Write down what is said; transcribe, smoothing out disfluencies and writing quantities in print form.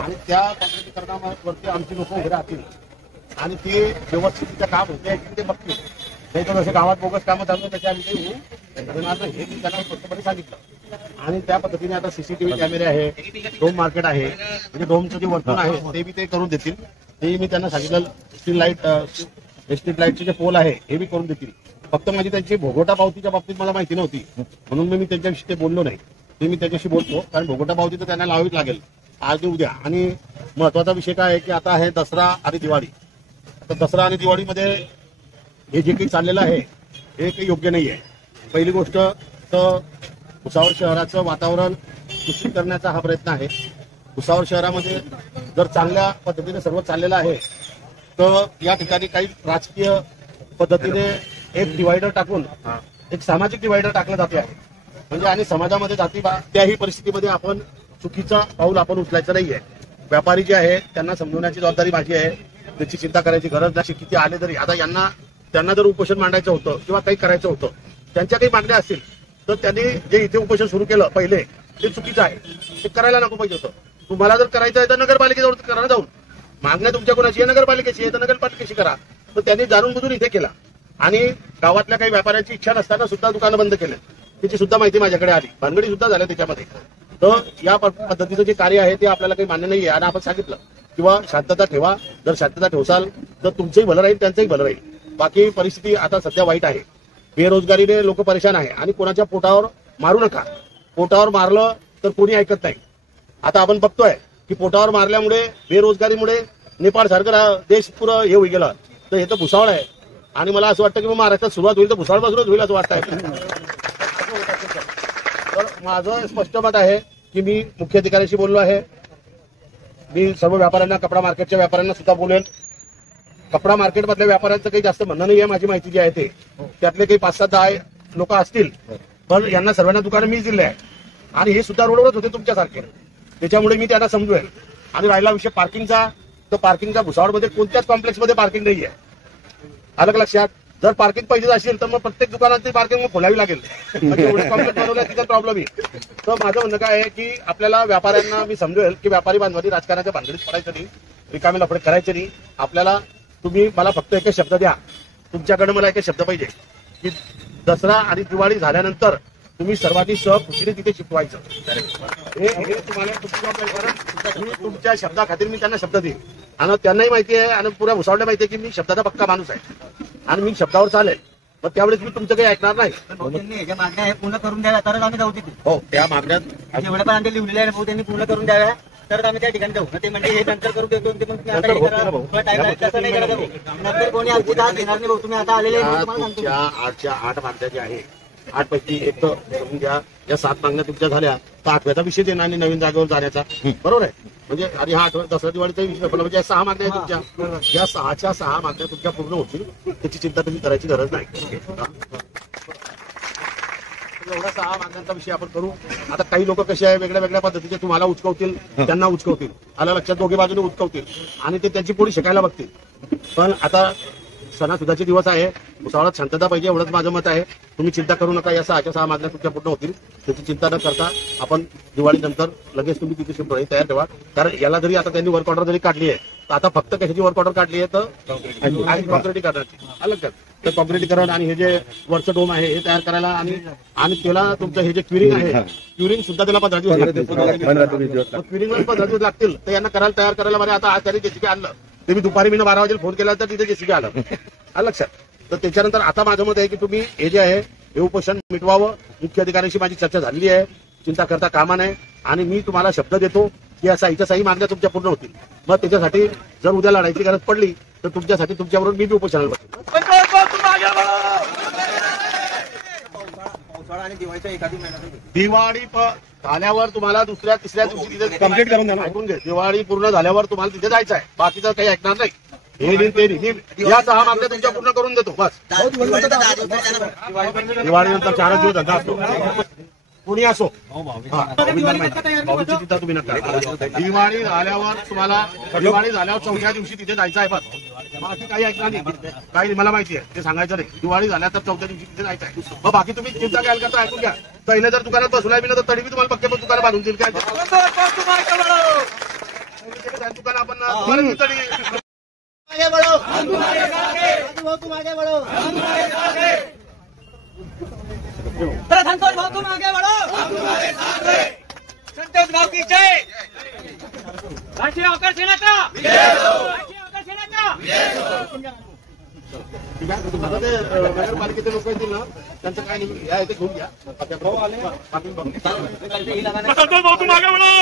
आणि त्या काँक्रिटीकरणावरती आमची लोक उभे राहतील आणि ते व्यवस्थित काम होते ते बघतील. नाही तर जसे गावात बोगस कामं चालू त्याच्या आम्ही काही हे मी त्यांना स्पष्टपणे सांगितलं. आणि त्या पद्धतीने आता सीसीटीव्ही कॅमेरे आहे, डोम मार्केट आहे, म्हणजे डोमचं जे वर्तन आहे ते बी ते करून देतील. ते मी त्यांना सांगितलं. स्ट्रीट लाईटचे जे पोल आहे हे बी करून देतील. फक्त माझी त्यांची भोगोटा पावतीच्या बाबतीत मला माहिती नव्हती, म्हणून मी त्यांच्याविषयी ते बोललो नाही. ते मी त्याच्याशी बोलतो, कारण भोगोटा पावती तर त्यांना लावावीच लागेल आज उद्या. आणि महत्वाचा विषय काय आहे की आता आहे दसरा आणि दिवाळी. आता दसरा आणि दिवाळीमध्ये हे जे काही चाललेलं आहे हे काही योग्य नाही आहे. पहिली गोष्ट तर भुसावळ शहराचं वातावरण दूषित करण्याचा हा प्रयत्न आहे. भुसावळ शहरामध्ये जर चांगल्या पद्धतीने सर्व चाललेलं आहे तर या ठिकाणी काही राजकीय पद्धतीने एक डिवायडर टाकून एक सामाजिक डिवायडर टाकलं जाते आहे. म्हणजे आणि समाजामध्ये जाती त्याही परिस्थितीमध्ये आपण चुकीचा पाऊल आपण उचलायचं नाहीये. व्यापारी जे आहे त्यांना समजवण्याची जबाबदारी माझी आहे. त्याची चिंता करायची गरज नाही. किती आले तरी आता त्यांना जर उपोषण मांडायचं होतं किंवा काही करायचं होतं, त्यांच्या काही मागण्या असतील तर त्यांनी जे इथे उपोषण सुरू केलं पहिले ते चुकीचं आहे. ते करायला नको पाहिजे होतं. तुम्हाला जर करायचं आहे तर नगरपालिकेजवळ करा जाऊन. मागण्या तुमच्या कोणाची आहे? नगरपालिकेची आहे तर नगरपालिकेशी करा. तर त्यांनी जाणून बुजून इथे केला आणि गावातल्या काही व्यापाऱ्यांची इच्छा नसताना सुद्धा दुकानं बंद केले. त्याची सुद्धा माहिती माझ्याकडे आली. भानगडी सुद्धा झाल्या त्याच्यामध्ये. तर या पद्धतीचं जे कार्य आहे ते आपल्याला काही मान्य नाहीये. आणि आपण सांगितलं किंवा शांतता ठेवा. जर शांतता ठेवसाल तर तुमचंही भलं राहील, त्यांचंही भलं राहील. बाकी परिस्थिती आता सध्या वाईट आहे. बेरोजगारीने लोक परेशान आहे. आणि कोणाच्या पोटावर मारू नका. पोटावर मारलं तर कोणी ऐकत नाही. आता आपण बघतोय की पोटावर मारल्यामुळे बेरोजगारीमुळे नेपाळ सारखं देश पुरं हे होई गेलं. तर हे तर भुसावळ आहे. आणि मला असं वाटतं की मग महाराष्ट्रात सुरुवात होईल तर भुसावळपासूनच होईल असं वाटतंय. तर माझं स्पष्ट मत आहे की मी मुख्य अधिकाऱ्याशी बोललो आहे. मी सर्व व्यापाऱ्यांना, कपडा मार्केटच्या व्यापाऱ्यांना सुद्धा बोलेन. कपडा मार्केटमधल्या व्यापाऱ्यांचं काही जास्त म्हणणं नाही आहे. माझी माहिती जी आहे ते त्यातले काही 5-10 लोक असतील, पण यांना सर्वांना दुकानं मीच दिले आहे. आणि हे सुद्धा रोडवरच होते तुमच्यासारखे. त्याच्यामुळे मी त्यांना समजवेल. आणि राहिला विषय पार्किंगचा, तर पार्किंगचा भुसावळमध्ये कोणत्याच कॉम्प्लेक्समध्ये पार्किंग नाही आहे. अलग लक्षात. जर पार्किंग पाहिजे असेल तर मग प्रत्येक दुकानात पार्किंग खोलावी लागेल. एवढे कॉम्प्लेक्स बनवल्या तिचा प्रॉब्लेम आहे. तर माझं म्हणणं काय आहे की आपल्याला व्यापाऱ्यांना मी समजवेल की व्यापारी बांधवांनी राजकारणाच्या भानगडीत पडायचं नाही, रिकामे लफडे करायचे नाही. आपल्याला तुम्ही मला फक्त एकच शब्द द्या. तुमच्याकडे मला एकच शब्द पाहिजे की दसरा आणि दिवाळी झाल्यानंतर तुम्ही सर्वांनी सहखुशीने तिथे शिकवायचं. हे तुम्हाला तुमच्या शब्दाखातीर मी त्यांना शब्द देईन. आणि त्यांनाही माहिती आहे आणि पुऱ्या भुसावळला माहिती आहे की मी शब्दाचा पक्का माणूस आहे आणि मी शब्दावर चालेल. मग त्यावेळेस मी तुमचं काही ऐकणार नाही. मागण्या पूर्ण करून द्याव्या तरच आम्ही जाऊ तिथे. हो, त्या मागण्यात जेवढ्या पण आमच्या लिहिलेल्या आहे भाऊ त्यांनी पूर्ण करून द्याव्या तरच आम्ही त्या ठिकाणी जाऊ. ते म्हणजे हे नंतर करू देतो ते मग तसं नाही करायचं. नंतर कोणी आमची दाद घेणार नाही भाऊ. तुम्ही आता आलेले 8च्या 8 मागण्या ज्या आहे 8 पैकी एक तर समजून घ्या. या 7 मागण्या तुमच्या झाल्या तर 8व्याचा विषय देणार आणि नवीन जागेवर जाण्याचा. बरोबर आहे. म्हणजे आणि हा 8 दसरा दिवाळीचा विषय पण म्हणजे 6 मागण्या आहेत तुमच्या. या 6च्या 6 मागण्या तुमच्या पूर्ण होतील. त्याची चिंता तुम्ही करायची गरज नाही. एवढा 6 मागण्यांचा विषय आपण करू. आता काही लोक कसे आहे वेगळ्या वेगळ्या पद्धतीचे तुम्हाला उचकवतील, त्यांना उचकवतील. आला लक्षात, दोघे बाजूने उचकवतील आणि ते त्यांची पुढे शिकायला बघतील. पण आता सणासुदाचे दिवस आहे. भुसावळात शांतता पाहिजे एवढंच माझं मत आहे. तुम्ही चिंता करू नका. या 6च्या 6 मागण्या तुमच्या पूर्ण होतील. त्याची चिंता न करता आपण दिवाळीनंतर लगेच तुम्ही तिथे शिफ्ट तयार ठेवा. कारण याला जरी आता त्यांनी वर्क ऑर्डर जरी काढली आहे तर आता फक्त कशाची वर्क ऑर्डर काढली आहे तर कॉन्क्रिटीकरणाची. अलग तर कॉन्क्रिटीकरण आणि हे जे वरचं डोम आहे हे तयार करायला आणि त्याला तुमचं हे जे क्युरिंग आहे क्युरिंग सुद्धा त्याला 15 दिवस लागतील. क्युरिंगला 15 दिवस लागतील. तर यांना करायला तयार करायला बरे. आता आज त्यांनी जेसीबी आणलं. ते मी दुपारी 12 वाजेला फोन केला तर तिथे जेसीबी आलं. लक्षात. तर त्याच्यानंतर आता माझं मत आहे की तुम्ही हे जे आहे हे उपोषण मिटवावं. मुख्य अधिकाऱ्यांशी माझी चर्चा झालेली आहे. चिंता करता कामा नये. आणि मी तुम्हाला शब्द देतो की या 6च्या 6 मागण्या तुमच्या पूर्ण होतील. मग त्याच्यासाठी जर उद्या लढायची गरज पडली तर तुमच्यासाठी तुमच्याबरोबर मी उपोषणाला बसेल. दिवाळी झाल्यावर तुम्हाला दुसऱ्या तिसऱ्या दिवशी तिथे कंप्लीट करून द्या. ऐकून घे. दिवाळी पूर्ण झाल्यावर तुम्हाला तिथे जायचं आहे. बाकीचं काही ऐकणार नाही. हे लिहिन ते लिहिन. या 6 मागण्या तुमच्या पूर्ण करून देतो बस. दिवाळीनंतर 4 दिवस धंदा असतो. कोणी असो. भाऊची चिंता तुम्ही नका. दिवाळी झाल्यावर तुम्हाला दिवाळी झाल्यावर 4थ्या दिवशी तिथे जायचं आहे बस. बाकी काही ऐकणार नाही. काही मला माहिती आहे ते सांगायचं नाही. दिवाळी झाल्या तर 4थ्या दिवशी तिथे जायचं आहे. मग बाकी तुम्ही चिंता काय करता ऐकून घ्या. पहिले जर दुकानात बसलाय बी ना तर तरी तुम्हाला पक्के दुकान बांधून देईल. काय दुकान आपण बरेच दिवसांनी आगे बढ़ो राजू भाऊ तुम आगे बढ़ो संतोष भाऊ तुम आगे बढ़ो संतोष भाऊ की जय राष्ट्रीय होकर सेनेचा राष्ट्रीय होकर सेनेचा आता ते नगरपालिकेचे लोक येतील ना त्यांचं काय नाही या इथे घेऊन घ्या पाटील संतोष भाऊ तुम आगे बढ़ो